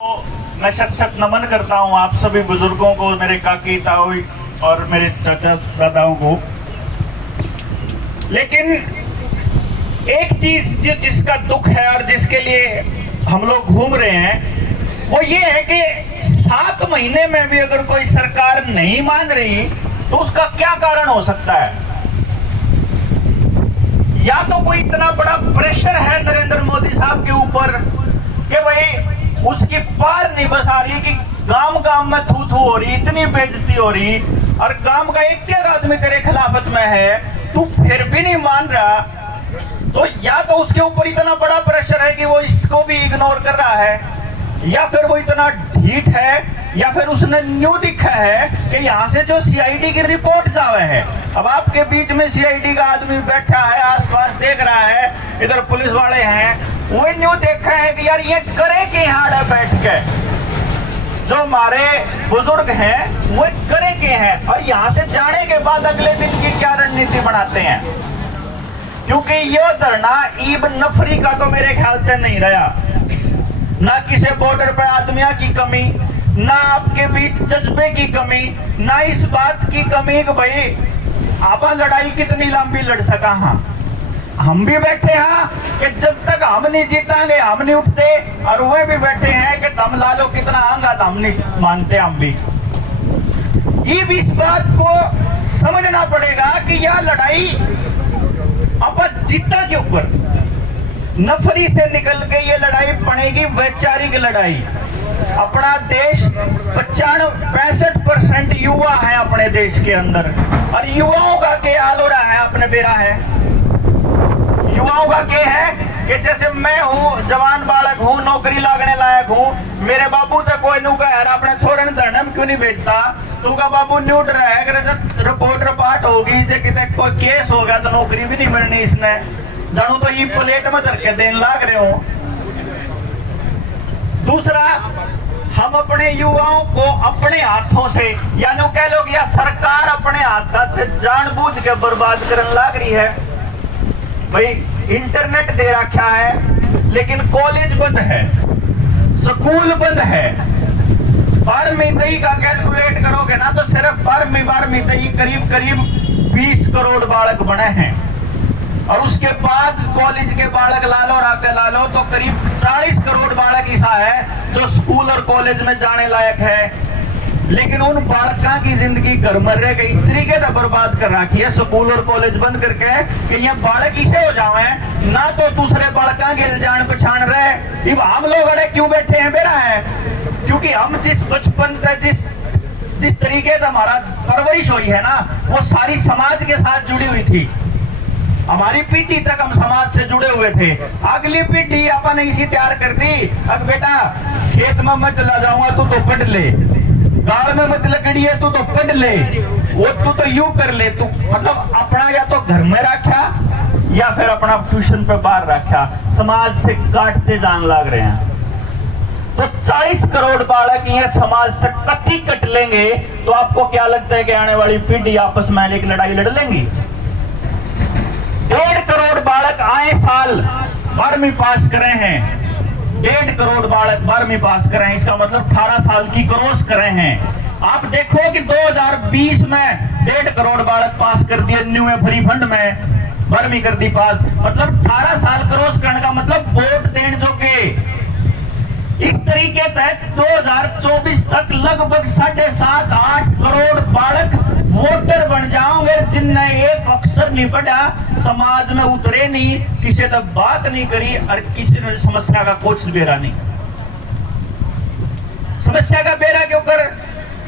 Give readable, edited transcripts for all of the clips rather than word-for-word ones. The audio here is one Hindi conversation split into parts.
तो मैं शत शत नमन करता हूँ आप सभी बुजुर्गों को, मेरे काकी ताऊ और मेरे चाचा दादाओं को। लेकिन एक चीज जिसका दुख है और जिसके लिए हम लोग घूम रहे हैं वो ये है कि 7 महीने में भी अगर कोई सरकार नहीं मान रही तो उसका क्या कारण हो सकता है। या तो कोई इतना बड़ा प्रेशर है नरेंद्र मोदी साहब के ऊपर कि भाई उसकी पार नहीं बस आ रही कि गांव गांव में थू थू हो रही, इतनी बेइज्जती हो रही और गांव का एक आदमी तेरे खिलाफत में है, तू फिर भी नहीं मान रहा। तो या तो उसके ऊपर इतना बड़ा प्रेशर है कि वो इसको भी इग्नोर कर रहा है, या फिर वो इतना ढीठ है, या फिर उसने न्यू दिखा है कि यहाँ से जो सीआईडी की रिपोर्ट जावे है। अब आपके बीच में सीआईडी का आदमी बैठा है, आसपास देख रहा है, इधर पुलिस वाले हैं, वो न्यू देखा है कि यार ये करे कि यहाँ बैठ के जो हमारे बुजुर्ग हैं वो करे के हैं, और यहाँ से जाने के बाद अगले दिन की क्या रणनीति बनाते हैं। क्योंकि ये धरना ईब नफरी का तो मेरे ख्याल से नहीं रहा, ना किसी बॉर्डर पे आदमियों की कमी, ना आपके बीच जज्बे की कमी, ना इस बात की कमी कि भाई आप लड़ाई कितनी लंबी लड़ सका। हाँ, हम भी बैठे हैं कि जब तक हम नहीं जीतांगे हम नहीं उठते, और वे भी बैठे हैं कि दम ला लो कितना आंगा तो हम नहीं मानते। हम भी ये भी इस बात को समझना पड़ेगा कि यह लड़ाई अब जीता के ऊपर नफरी से निकल के ये लड़ाई पड़ेगी वैचारिक लड़ाई। अपना देश 65% युवा है अपने देश के अंदर, और युवाओं का क्या हाल हो रहा है आपने बेरा है। युवाओं का क्या है कि जैसे मैं हूँ, जवान बालक हूँ, नौकरी लागने लायक हूँ, मेरे बाबू तक कोई न्यू का अपने छोड़ने धरने में क्यों नहीं बेचता, तू का बाबू न्यू डर है कि जब रिपोर्ट रपाट होगी, जे कितने कोई केस हो गया तो नौकरी भी नहीं मिलनी इसने, जानू तो ये प्लेट में धर के देने लाग रहे हो। दूसरा, हम अपने युवाओं को अपने हाथों से, यानी कह लो या सरकार अपने हाथ से जानबूझ के बर्बाद करने लाग रही है। भाई इंटरनेट दे रखा है लेकिन कॉलेज बंद है, स्कूल बंद है। 12वीं का कैलकुलेट करोगे ना तो सिर्फ 12वीं करीब 20 करोड़ बालक बने हैं, और उसके बाद कॉलेज के बालक लालो तो करीब 40 करोड़ बालक ऐसा है जो स्कूल और कॉलेज में जाने लायक है। लेकिन उन बालकों की जिंदगी घरमर्रे के इस तरीके से बर्बाद कर रखी है स्कूल और कॉलेज बंद करके कि ये बालक इसे हो जाए ना तो दूसरे बालकों के जान पहचान रहे। अब हम लोग अड़े क्यों बैठे हैं बेरा है, क्योंकि हम जिस बचपन से जिस तरीके से हमारा परवरिश हुई है ना वो सारी समाज के साथ जुड़ी हुई थी। हमारी पीढ़ी तक हम समाज से जुड़े हुए थे, अगली पीढ़ी अपन इसी तैयार कर दी। अब बेटा खेत में मैं चला जाऊंगा तू तो पढ़ ले, गाड़ में मत लकड़ी है तू तो पढ़ ले, वो तू तो यूं कर ले। तू मतलब अपना या तो घर में रखा या फिर अपना ट्यूशन पे बाहर रखा, समाज से काटते जान लग रहे हैं। तो 40 करोड़ बालक ये समाज तक कटी कट लेंगे तो आपको क्या लगता है कि आने वाली पीढ़ी आपस में एक लड़ाई लड़ लेंगी। 1.5 करोड़ बालक आए साल 12वीं पास करे हैं, 1.5 करोड़ बालक 12वीं पास करे हैं, इसका मतलब 18 साल की क्रॉस करे हैं। आप देखो कि 2020 में 1.5 करोड़ बालक पास कर दिए, न्यू फ्री फंड में 12वीं कर दी पास, मतलब 18 साल क्रॉस करने का मतलब वोट देने जो के। इस तरीके तक 2024 तक लगभग 7.5-8 करोड़ बालक वोटर बन जाओगे जिनने एक अक्षर नहीं पढ़ा, समाज में उतरे नहीं, किसी तक बात नहीं करी और किसी ने समस्या का कुछ बेरा नहीं। समस्या का बेरा क्यों कर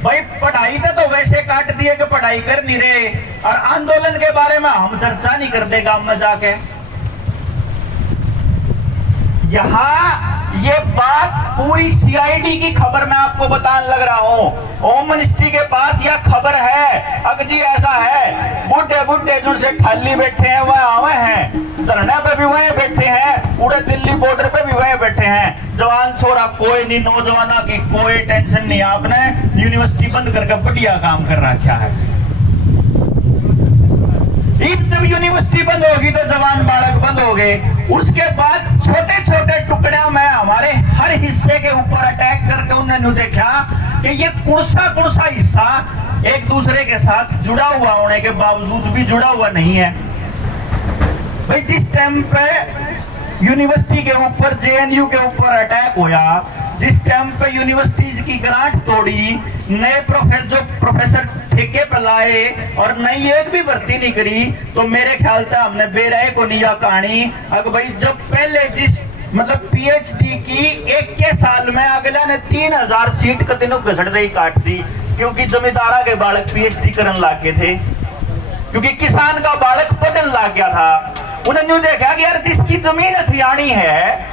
भाई, पढ़ाई तो वैसे काट दिए कि पढ़ाई कर नहीं रहे, और आंदोलन के बारे में हम चर्चा नहीं करते गांव में जाके। यहाँ ये बात पूरी सीआईडी की खबर मैं आपको बताने लग रहा हूँ। होम मिनिस्ट्री के पास यह खबर है। अगर जी ऐसा है, बुढ़े जो से खाली बैठे हैं वह आवे हैं, धरने पे भी वह बैठे हैं, पूरे दिल्ली बॉर्डर पे भी वह बैठे हैं। जवान छोरा कोई नहीं, नौजवानों की कोई टेंशन नहीं, आपने यूनिवर्सिटी बंद करके बढ़िया काम कर रखा है। जब यूनिवर्सिटी बंद होगी तो जवान बालक बंद हो गए। उसके बाद छोटे छोटे टुकड़ों में हमारे हर हिस्से के ऊपर अटैक करके उन्होंने देखा कि ये कुर्सा हिस्सा एक दूसरे के साथ जुड़ा हुआ होने के बावजूद भी जुड़ा हुआ नहीं है। भाई जिस टाइम पे यूनिवर्सिटी के ऊपर जेएनयू के ऊपर अटैक होया, जिस टाइम पे यूनिवर्सिटीज की ग्रांट तोड़ी, नए प्रोफेसर ठेके पे लाए और नई एक भी भर्ती नहीं करी, तो मेरे ख्याल से हमने बेराए को नहीं कहानी। अगर भाई जब पहले जिस मतलब पीएचडी की एक के साल में अगला ने 3000 सीट का दिनों घसड़ दे काट दी, क्योंकि जमींदारा के बालक पीएचडी करने लग गए थे, क्योंकि किसान का बालक पढ़ने लग गया था। उन्होंने देखा कि यार जिसकी जमीन हथियानी है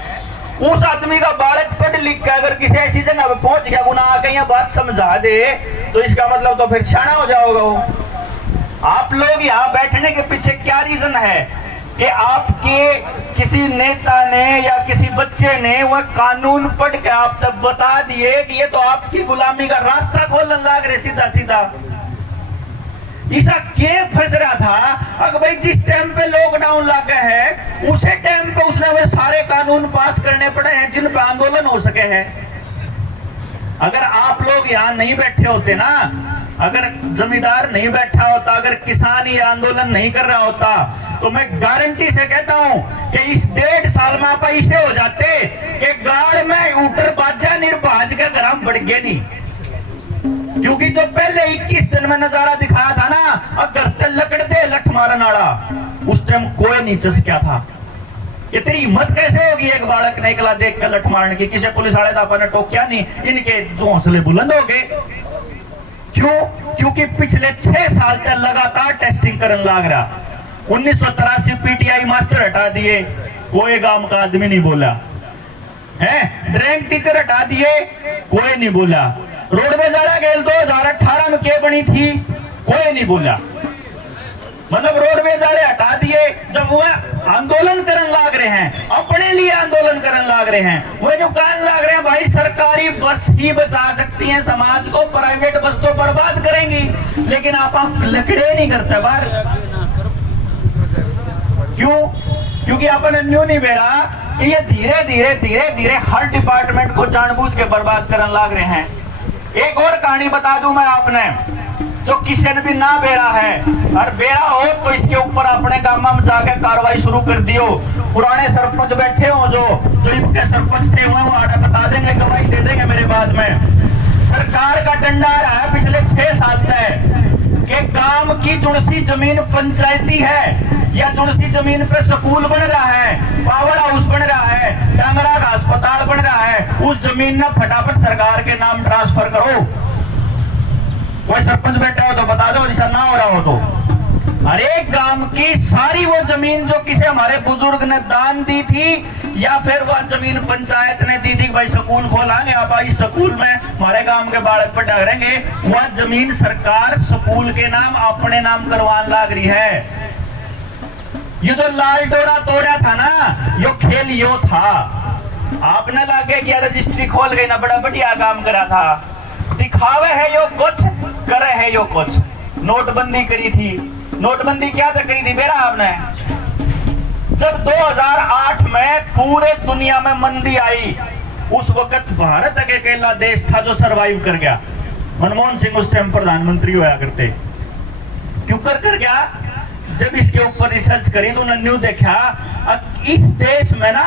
उस आदमी का बालक पढ़ लिख कर अगर किसी ऐसी जगह पे पहुंच गया, गुना आके यह बात समझा दे, तो इसका मतलब तो फिर शाना हो जाओगे वो। आप लोग यहाँ बैठने के पीछे क्या रीजन है कि आपके किसी नेता ने या किसी बच्चे ने वह कानून पढ़ के आप तक बता दिए कि ये तो आपकी गुलामी का रास्ता खोलने लग रहे सीधा सीधा। ईसा के फंस रहा था। अगर भाई जिस टाइम पे लॉकडाउन लगा है उसे टाइम पे उसने वे सारे कानून पास करने पड़े हैं जिन पे आंदोलन हो सके हैं। अगर आप लोग यहाँ नहीं बैठे होते ना, अगर जमींदार नहीं बैठा होता, अगर किसान ये आंदोलन नहीं कर रहा होता, तो मैं गारंटी से कहता हूं कि इस 1.5 साल में आप ऐसे हो जाते कि गाड़ में ऊटर बाजा निर्भाज के ग्राम बढ़ गए नहीं। क्योंकि जो पहले 21 दिन में नजारा दिखाया था ना, अगर ते लकड़ते लठ मारन वाला, उस टाइम कोई नहीं चस्क्या था। इतनी हिम्मत कैसे होगी एक बालक ने एकला देख कर लठ मारने की? किसी पुलिस वाले था ने टोक्या नहीं, इनके जो हौसले बुलंद हो गए। क्यों? क्योंकि पिछले 6 साल तक लगातार टेस्टिंग करने लग रहा। 1983 पीटीआई मास्टर हटा दिए, कोई गांव का आदमी नहीं बोला है। ड्राइंग टीचर हटा दिए, कोई नहीं बोला। रोडवेज वाला गेल 2018 में क्या बनी थी, कोई नहीं बोला। मतलब रोडवेज वाले हटा दिए। जब वह आंदोलन करने लग रहे हैं, अपने लिए आंदोलन करने लग रहे हैं, वह जो कहने लग रहे हैं भाई सरकारी बस ही बचा सकती है समाज को, प्राइवेट बस तो बर्बाद करेंगी। लेकिन आप लकड़े नहीं करते बाहर। क्यों? क्योंकि आपने न्यू नहीं बेरा कि ये धीरे धीरे हर डिपार्टमेंट को जानबूझ के बर्बाद करने लग रहे हैं। एक और कहानी बता दूं मैं आपने, जो किसी ने भी ना बेरा है, और बेरा हो तो इसके ऊपर अपने गांव में जाके कार्रवाई शुरू कर दियो। पुराने सरपंच बैठे हो जो इनके सरपंच थे वो आगे बता देंगे, गवाही दे देंगे मेरे बाद में। सरकार का डंडा रहा है पिछले 6 साल तक कि गांव की जुड़सी जमीन पंचायती है या जुड़सी जमीन पे स्कूल बन रहा है, पावर हाउस बन रहा है, डांगरा का अस्पताल बन रहा है, उस जमीन ना फटाफट सरकार के नाम ट्रांसफर करो। कोई सरपंच बैठा हो तो बता दो, ऐसा ना हो रहा हो तो। हर एक गांव की सारी वो जमीन जो किसी हमारे बुजुर्ग ने दान दी थी या फिर वह जमीन पंचायत ने दी थी, भाई स्कूल खोलेंगे आप, इस स्कूल में हमारे गांव के बालक पर डालेंगे, वह जमीन सरकार स्कूल के नाम अपने नाम करवाने लग रही है। ये जो लाल डोरा तोड़ा था ना, यो खेल यो था। आपने लगे कि रजिस्ट्री खोल गई ना, बड़ा बढ़िया काम करा था। दिखावे है यो कुछ, करे है यो कुछ। नोटबंदी करी थी। नोटबंदी क्या तक करी थी बेरा आपने? जब 2008 में पूरे दुनिया में मंदी आई, उस वक्त भारत एक अकेला देश था जो सरवाइव कर गया। मनमोहन सिंह उस टाइम प्रधानमंत्री होया करते। क्यों कर गया? जब इसके ऊपर रिसर्च करी तो उन्होंने न्यू देखा इस देश में ना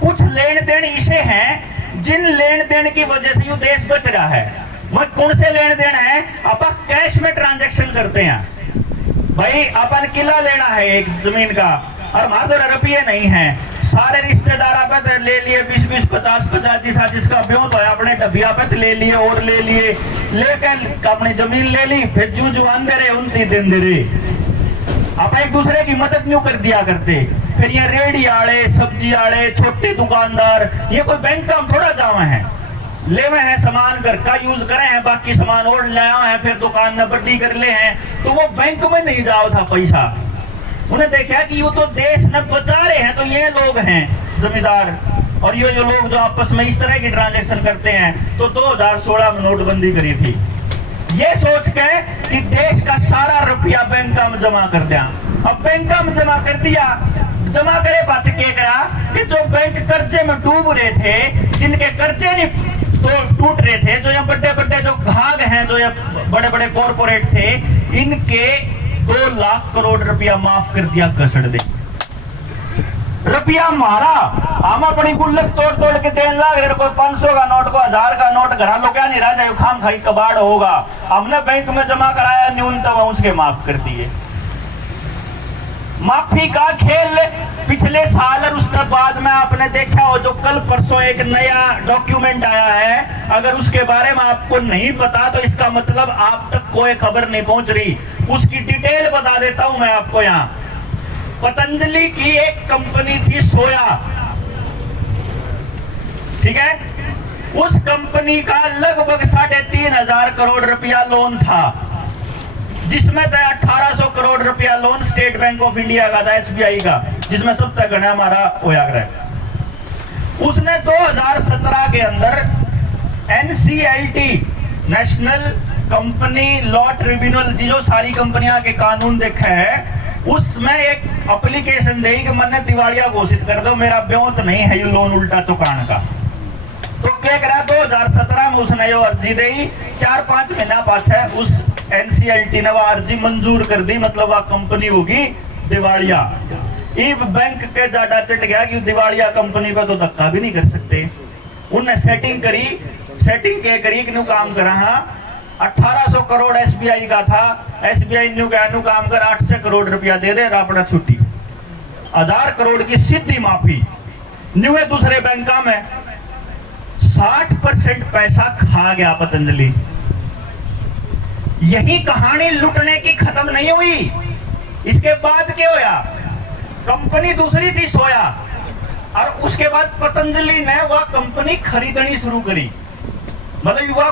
कुछ लेन देन इसे हैं जिन लेन देन की वजह से ये देश बच रहा है। वह कौन से लेन देन है? आप कैश में ट्रांजैक्शन करते हैं। भाई अपन किला लेना है एक जमीन का, और हमारे तो रुपये नहीं है, सारे रिश्तेदार आप ले लिए 20-20, 50-50 जिसका ब्यों तो है अपने डबिया पे ले लिए और ले लिए, लेकर अपनी जमीन ले ली, फिर जो अंदर है 29 दिन दे रहे। आप एक दूसरे की मदद न्यू कर दिया करते। फिर ये रेडी आड़े, सब्जी आड़े, छोटे दुकानदार, ये कोई बैंक का थोड़ा जावा है, लेवे हैं सामान घर का यूज करे हैं, बाकी सामान और ले आए हैं, फिर दुकान में बड्डी कर ले हैं, तो वो बैंक में नहीं जाओ था पैसा। उन्हें देखा कि ये तो देश में बचा रहे हैं, तो ये लोग हैं जमींदार, और ये जो लोग जो आपस में इस तरह की ट्रांजैक्शन करते हैं। तो 2016 में नोटबंदी करी थी, ये सोच के कि देश का सारा रुपया बैंक में जमा कर दिया। अब बैंक में जमा कर दिया, जमा करे पास के करा कि जो बैंक कर्जे में डूब रहे थे, जिनके कर्जे नहीं तो टूट रहे थे, जो यहाँ बड़े बड़े जो घाघ हैं, जो यहाँ बड़े बड़े कॉर्पोरेट थे, इनके 2 लाख करोड़ रुपया माफ कर दिया कसड़ दे। रुपया मारा हम अपनी गुल्लक तोड़ तोड़ के देने लग रहे, कोई 500 का नोट, कोई 1000 का नोट, घर लोग क्या नहीं रहा जाए, खाम खाई कबाड़ होगा। हमने बैंक में जमा कराया, न्यूनतम उसके माफ कर दिए। माफी का खेल पिछले साल और उसके बाद में आपने देखा हो, जो कल परसों एक नया डॉक्यूमेंट आया है, अगर उसके बारे में आपको नहीं पता तो इसका मतलब आप तक कोई खबर नहीं पहुंच रही। उसकी डिटेल बता देता हूं मैं आपको। यहां पतंजलि की एक कंपनी थी सोया, ठीक है, उस कंपनी का लगभग 3,500 करोड़ रुपया लोन था, जिसमें 1800 करोड़ रुपया loan state bank of India का था, एसबीआई का, जिसमें सब तक गणा हमारा होया है। उसने 2017 के अंदर NCLT, national company law tribunal, जो सारी कंपनियां के कानून देखे है, उसमें एक एप्लीकेशन देगी कि मैंने दिवालिया घोषित कर दो, मेरा ब्योंत नहीं है ये लोन उल्टा चुकाने का। तो क्या करा, 2017 में उसने ये अर्जी दी, 4-5 महीना पाछे उस एनसीएलटी ने वह अर्जी मंजूर कर दी, मतलब वह कंपनी होगी दिवालिया। इब बैंक के ज्यादा चट गया कि दिवालिया कंपनी पे तो धक्का भी नहीं कर सकते। उनने सेटिंग करी, सेटिंग के करी कि काम करा, 1800 करोड़ एसबीआई का था, एसबीआई न्यू काम कर 800 करोड़ रुपया दे दे, रापड़ा छुट्टी। 1000 करोड़ की सीधी माफी। न्यू है दूसरे बैंका में 60% पैसा खा गया पतंजलि। यही कहानी लुटने की खत्म नहीं हुई। इसके बाद क्या होया, कंपनी दूसरी थी सोया, और उसके बाद पतंजलि ने वह कंपनी खरीदनी शुरू करी, मतलब वह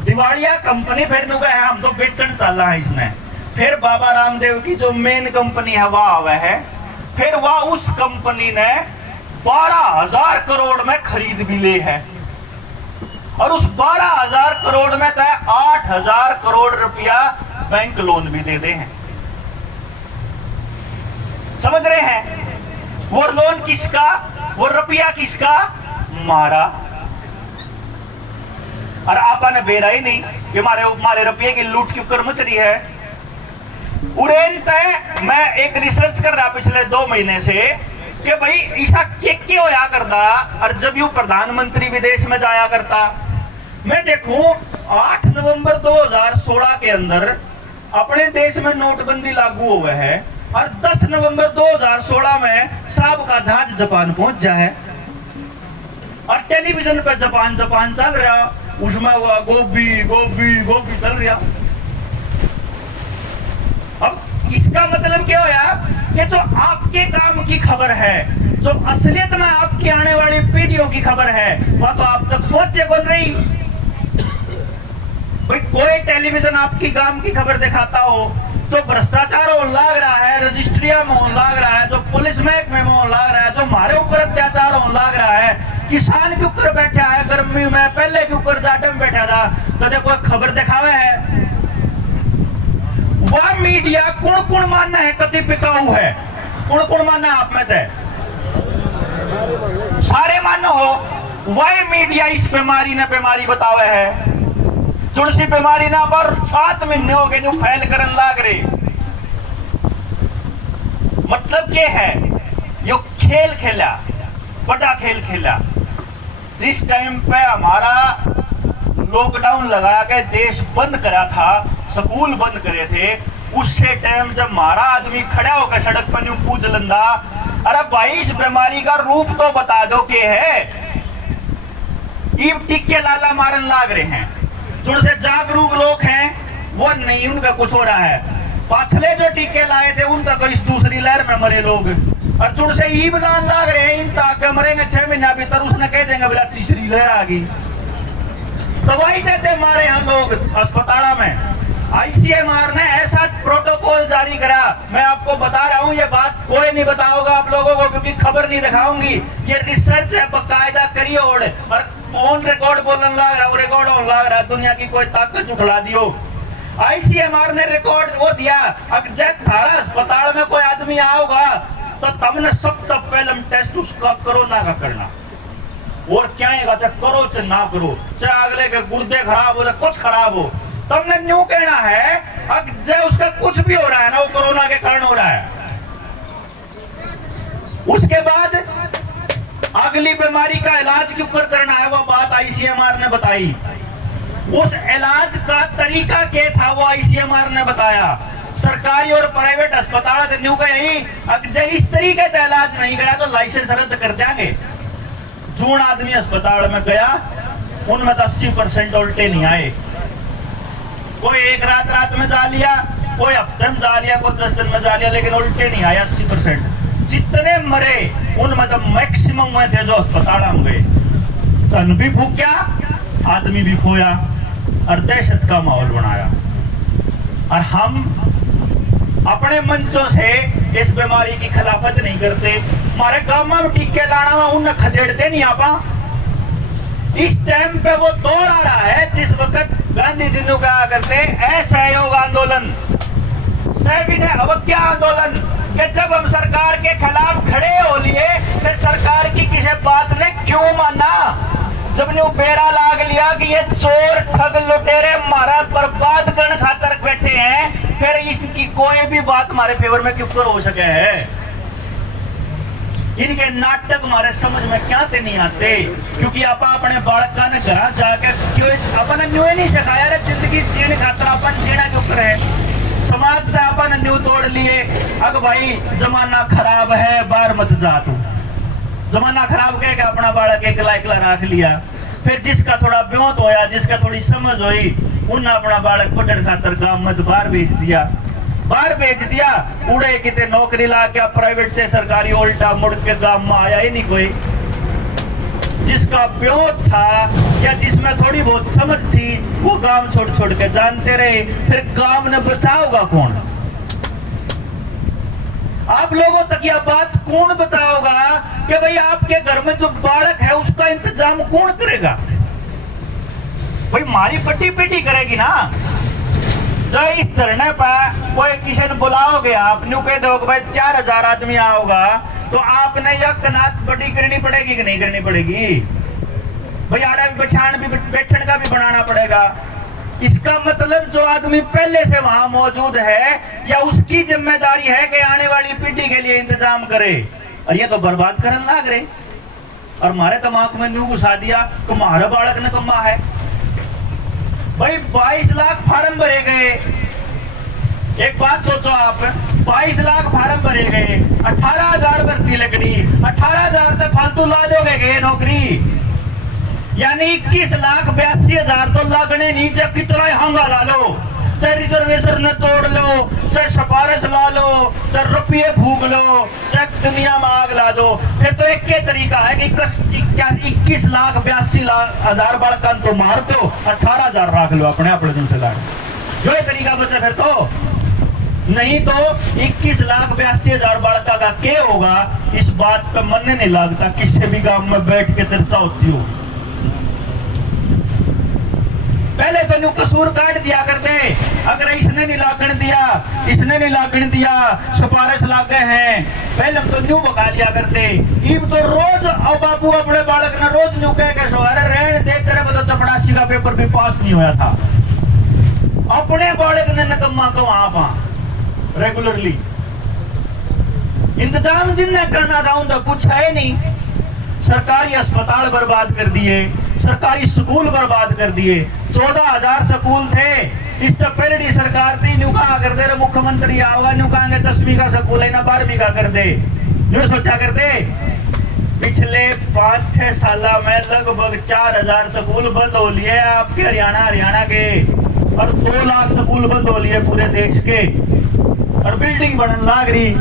दिवालिया कंपनी फिर नु गए, हम तो बेचन चल रहा है इसने। फिर बाबा रामदेव की जो मेन कंपनी है वह आवे है, फिर वह उस कंपनी ने 12,000 करोड़ में खरीद भी ले है, और उस 12,000 करोड़ में तय 8,000 करोड़ रुपया बैंक लोन भी दे दे हैं। समझ रहे हैं? वो लोन किसका, वो रुपया किसका मारा, और आपा ने बेरा ही नहीं कि हमारे रुपये की लूट क्यों कर मच रही है। उड़ेन तय मैं एक रिसर्च कर रहा पिछले 2 महीने से कि भाई ईसा क्या होया करता, और जब यू प्रधानमंत्री विदेश में जाया करता, मैं देखूं 8 नवंबर 2016 के अंदर अपने देश में नोटबंदी लागू हुआ है, और 10 नवंबर 2016 में साहब का जहाज जापान पहुंच जाए, और टेलीविजन पर जापान जापान चल रहा, उसमें हुआ गोभी गोभी गोभी चल रहा। अब इसका मतलब क्या होया कि जो आपके काम की खबर है, जो असलियत में आपकी आने वाली पीढ़ियों की खबर है, वह तो आप तक पहुंचे कौन रही। भाई कोई टेलीविजन आपकी काम की खबर दिखाता हो, जो भ्रष्टाचार होने लग रहा है, रजिस्ट्रिया में होने लग रहा है, जो पुलिस महकमे में होने लग रहा है, जो हमारे ऊपर अत्याचार होने लग रहा है, किसान के ऊपर बैठा है गर्मी में, पहले के ऊपर जाटे में बैठा था, तो देखो खबर दिखावे है। वह मीडिया कुण मानना है कति पिकाऊ है, कुण मानना आप में थे सारे मानो हो। वह मीडिया इस बीमारी ने बीमारी बतावे है, तुलसी बीमारी ना पर 7 महीने हो गए फैल करन लाग रहे। मतलब क्या है, यो खेल खेला, बड़ा खेल खेला। जिस टाइम पे हमारा लॉकडाउन लगा के देश बंद करा था, स्कूल बंद करे थे, उससे टाइम जब हमारा आदमी खड़ा होकर सड़क पर यूं पूछ लंदा, अरे भाई इस बीमारी का रूप तो बता दो के है। टीके लाला मारन लाग रहे हैं, जिनसे जागरूक लोग हैं वो नहीं, उनका कुछ हो रहा है। पाछले जो टीके लाए थे उनका तो इस दूसरी लहर में मरे लोग, और जिनसे ईब लान लाग रहे हैं, इन ताके मरेंगे 6 महीना भीतर, उसने कह देंगे बोला तीसरी लहर आ गई। तो वही देते मारे हम लोग अस्पताल में। आईसीएमआर ने ऐसा प्रोटोकॉल जारी करा, मैं आपको बता रहा हूं, ये बात कोई नहीं बताओगा आप लोगों को, क्योंकि खबर नहीं दिखाऊंगी, ये रिसर्च है बकायदा करिए, और ऑन रिकॉर्ड बोलने लग रहा, रिकॉर्ड होने लग रहा, दुनिया की कोई ताकत उठला दियो। आईसीएमआर ने रिकॉर्ड वो दिया, अगर जब थारा अस्पताल में कोई आदमी आओगा तो तुमने सबसे पहले टेस्ट उसका कोरोना का करना, और क्या है चाहे करो चाहे ना करो, चाहे अगले के गुर्दे खराब हो चाहे कुछ खराब हो, तुमने न्यू कहना है अगर जब उसका कुछ भी हो रहा है ना वो कोरोना के कारण हो रहा है। उसके बाद अगली बीमारी का इलाज क्यों करना है वो बात आईसीएमआर ने बताई। उस इलाज का तरीका क्या था वो आईसीएमआर ने बताया। सरकारी और प्राइवेट अस्पताल न्यू का यही, अगर इस तरीके का इलाज नहीं करा तो लाइसेंस रद्द कर देंगे। जून आदमी अस्पताल में गया, उनमें 80% उल्टे नहीं आए। कोई एक रात में जा लिया, कोई हफ्ते में जा लिया, कोई 10 दिन में जा लिया, लेकिन उल्टे नहीं आया 80%। जितने मरे उनमें तो मैक्सिमम हुए थे जो अस्पताल में गए। तन भी फूक्या, आदमी भी खोया और दहशत का माहौल बनाया। और हम अपने मंचों से इस बीमारी की खिलाफत नहीं करते। हमारे गांव में टीके लाना में उन्हें खदेड़ते नहीं आपा। इस टाइम पे वो दौर आ रहा है जिस वक्त गांधी जी ने कहा करते असहयोग आंदोलन, सविनय अवज्ञा आंदोलन, कि जब हम सरकार के खिलाफ खड़े हो लिए फिर सरकार की किसी बात ने क्यों माना। जब ने बेरा लाग लिया कि ये चोर ठग लुटेरे हमारा बर्बाद करने खातर बैठे हैं, फिर इसकी कोई भी बात हमारे फेवर में क्यों हो सके है। इनके नाटक हमारे समझ में क्या ते नहीं आते, क्योंकि आप अपने बालका ने घर जाकर क्यों अपन न्यू नहीं सिखाया रे जिंदगी जीने खातर अपन जीना के ऊपर है। समाज का अपन न्यू तोड़ लिए, अग भाई जमाना खराब है बाहर मत जा तू। जमाना खराब कह के अपना बालक एकला एकला रख लिया। फिर जिसका थोड़ा ब्योत होया, जिसका थोड़ी समझ हुई, उन्हें अपना बालक पढ़ने खातर गांव में बाहर भेज दिया। बाहर भेज दिया, उड़े किते नौकरी ला के प्राइवेट से सरकारी उल्टा मुड़ के गांव में आया ही नहीं कोई। जिसका ब्योत था या जिसमें थोड़ी बहुत समझ थी वो गांव छोड़ छोड़ के जानते रहे। फिर गांव ने बचाओगा कौन? आप लोगों तक यह बात कौन बचाओगा कि भाई आपके घर में जो बालक है उसका इंतजाम कौन करेगा? भाई मारी पट्टी पीटी करेगी ना। जब इस धरने पर कोई किसी ने बुलाओगे, आप न्यू कह दो भाई 4000 आदमी आओगा, तो आपने यह कनात बड़ी करनी पड़ेगी कि नहीं करनी पड़ेगी? भाई आड़ा भी बछान भी बैठन का भी बनाना पड़ेगा। इसका मतलब जो आदमी पहले से वहां मौजूद है या उसकी जिम्मेदारी है कि आने वाली पीढ़ी के लिए इंतजाम करे, और ये तो बर्बाद करने लाग रहे। और हमारे दिमाग में न्यू घुसा दिया तो हमारा बालक ने कमा है। भाई 22 लाख फार्म भरे गए। एक बात सोचो आप, 22 लाख फार्म भरे गए, 18,000 भर्ती लगनी, 18,000 तक फालतू ला दोगे गए नौकरी, यानी 21,82,000 तो लगने नहीं। चाहे कितना हंगा ला लो, चाहे रिजर्वेशन ने तोड़ लो, चाहे सिफारिश ला लो, चाहे रुपये फूक लो, चाहे दुनिया में आग ला दो, फिर तो एक ही तरीका है कि 21,82,000 बालकन तो मार दो, 18,000 रख लो अपने अपने से ला। जो ये तरीका बचा फिर तो नहीं तो 21,82,000 बालका का क्या होगा, इस बात पे मन नहीं लगता। किसी भी गांव में बैठ के चर्चा होती हो। पहले तो न्यू कसूर काट दिया करते, अगर इसने नहीं लागण दिया, इसने नहीं लागण दिया, सिफारिश लागे हैं, पहले तो न्यू बका लिया करते। इब तो रोज और बाबू अपने बालक ने रोज न्यू कह के सो, अरे रहने दे तेरे को तो 84 का पेपर भी पास नहीं होया था। अपने बालक ने नकम्मा को वहां पा रेगुलरली इंतजाम जिनने करना था उनका पूछा ही नहीं। सरकारी अस्पताल बर्बाद कर दिए, सरकारी स्कूल बर्बाद कर दिए। 14,000 स्कूल थे। इस तो पहले सरकार थी, न्यू कहा कर दे, मुख्यमंत्री आओगा न्यू कहेंगे 10वीं का स्कूल है ना 12वीं का कर दे। न्यू सोचा करते पिछले 5-6 साल में लगभग 4,000 स्कूल बंद हो लिए आपके हरियाणा के, और 2 लाख स्कूल बंद हो लिए पूरे देश के, और बिल्डिंग बनने लग रही।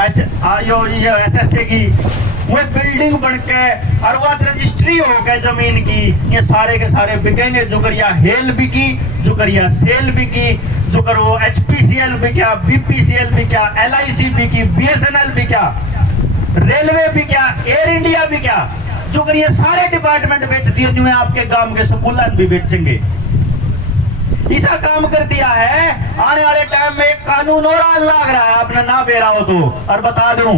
ऐसे आयो एसएसए की वो बिल्डिंग बन के और वो रजिस्ट्री हो गए जमीन की, ये सारे के सारे बिकेंगे। जुगरिया हेल बिकी, जुगरिया सेल बिकी, जुगर वो HPCL बिका, BPCL बिका, LIC बिकी, BSNL बिका, रेलवे बिका, एयर इंडिया बिका। जुगरिया सारे डिपार्टमेंट बेच दिए, जो आपके गांव के स्कूल भी बेचेंगे। ऐसा काम कर दिया है। आने वाले टाइम में एक कानून और लाग रहा है, आपने ना बेरा हो तो। और बता दूं,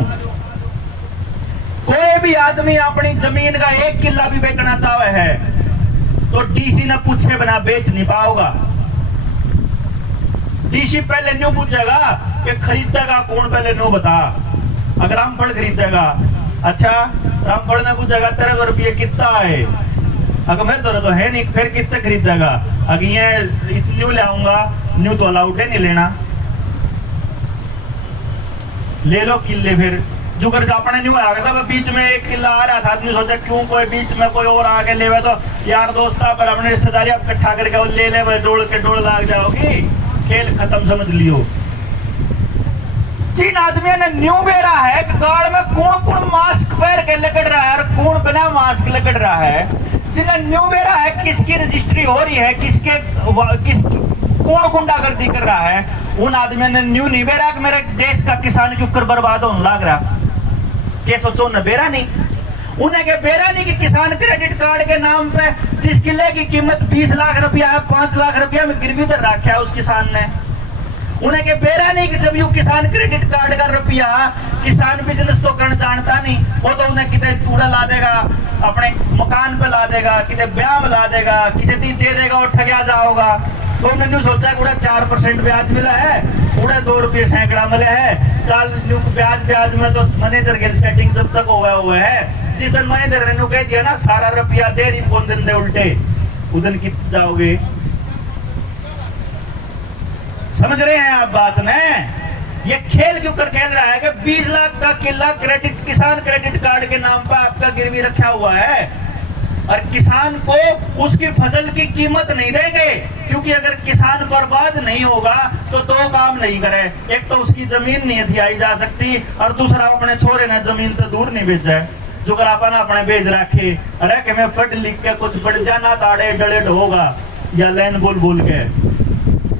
कोई भी आदमी अपनी जमीन का 1 किला भी बेचना चाहे है तो डीसी ने पूछे बिना बेच नहीं पाओगा। डीसी पहले न्यू पूछेगा कि खरीदेगा कौन, पहले न्यू बता। अगर रामफल खरीदेगा, अच्छा रामफल ने पूछेगा तेरे को रुपये कितना है, अगर मेरे तो है नहीं, फिर कितने खरीदेगा। अगर ये न्यू लाऊंगा, न्यू तो अलाउड है नहीं लेना, ले लो किले। फिर जो कर अपने न्यू आ गया था, बीच में 1 किला आ रहा था, आदमी सोचा क्यों कोई बीच में कोई और आके ले, तो यार दोस्त पर अपने रिश्तेदारी आप इकट्ठा करके वो ले ले, डोल के डोल लाग जाओगी, खेल खत्म समझ लियो। जिन आदमियों ने न्यू बेरा है कि गाड़ में कौन कौन मास्क पहन के लगड़ रहा है और कौन बिना मास्क लगड़ रहा है, जिन्हें न्यू बेरा है किसकी रजिस्ट्री हो रही है, किस कौन गुंडागर्दी कर रहा है, उन आदमियों ने न्यू नहीं बेरा कि मेरे देश का किसान के ऊपर बर्बाद होने लग रहा। क्या सोचो न बेरा नहीं, उन्हें के बेरा नहीं कि किसान क्रेडिट कार्ड के नाम पे जिस किले की कीमत 20 लाख रुपया है, 5 लाख रुपया में गिरवी दर रखा है उस किसान ने। उन्हें के बेरा नहीं कि जब यू किसान क्रेडिट कार्ड का रुपया किसान बिजनेस तो करना जानता नहीं, वो तो उन्हें कितने कूड़ा ला देगा, अपने मकान पे ला देगा, कितने ब्याह में ला देगा, किसी दी दे देगा और ठगिया जाओगा। तो उन्हें न्यू सोचा है 4% ब्याज मिला है, 2 रुपये सैकड़ा मिले है, चाल ब्याज में तो मैनेजर के सेटिंग जब तक हुआ है, जिस दिन मैनेजर ने कह दिया ना सारा रुपया दे रही कौन दिन दे उल्टे, उधर कित जाओगे। समझ रहे हैं आप बात ने? ये खेल क्यों कर खेल रहा है कि 20 लाख का किला क्रेडिट किसान क्रेडिट कार्ड के नाम पर आपका गिरवी रखा हुआ है और किसान को उसकी फसल की कीमत नहीं देंगे, क्योंकि अगर किसान बर्बाद नहीं होगा तो 2 काम नहीं करे, एक तो उसकी जमीन नहीं हथियाई जा सकती और दूसरा अपने छोरे ने जमीन तो दूर नहीं बेचा है, जो कर अपन अपने बेच रखे। अरे कि मैं पढ़ लिख के कुछ बढ़ जाना ताड़े डलेड होगा या लैन बोल बोल के।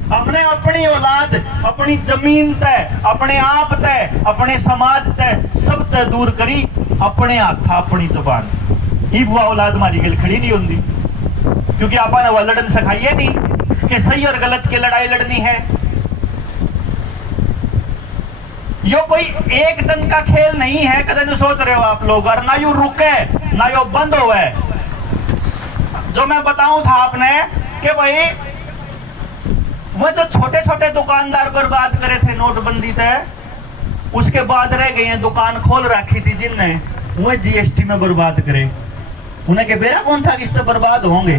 हमने अपनी औलाद, अपनी जमीन तय, अपने आप तय, अपने समाज तय, सब तय दूर करी अपने हाथ अपनी जबान। ही वो औलाद हमारी गल खड़ी नहीं होती, क्योंकि आपने वो लड़न सिखाइए नहीं कि सही और गलत की लड़ाई लड़नी है। यो कोई एक दिन का खेल नहीं है, कदे नहीं सोच रहे हो आप लोग, और ना यू रुके ना यो बंद हो। जो मैं बताऊं था आपने कि भाई वो जो छोटे छोटे दुकानदार बर्बाद करे थे नोटबंदी तय, उसके बाद रह गए हैं दुकान खोल रखी थी जिनने, वो जीएसटी में बर्बाद करे। उन्हें के बेरा कौन था कि इससे बर्बाद होंगे।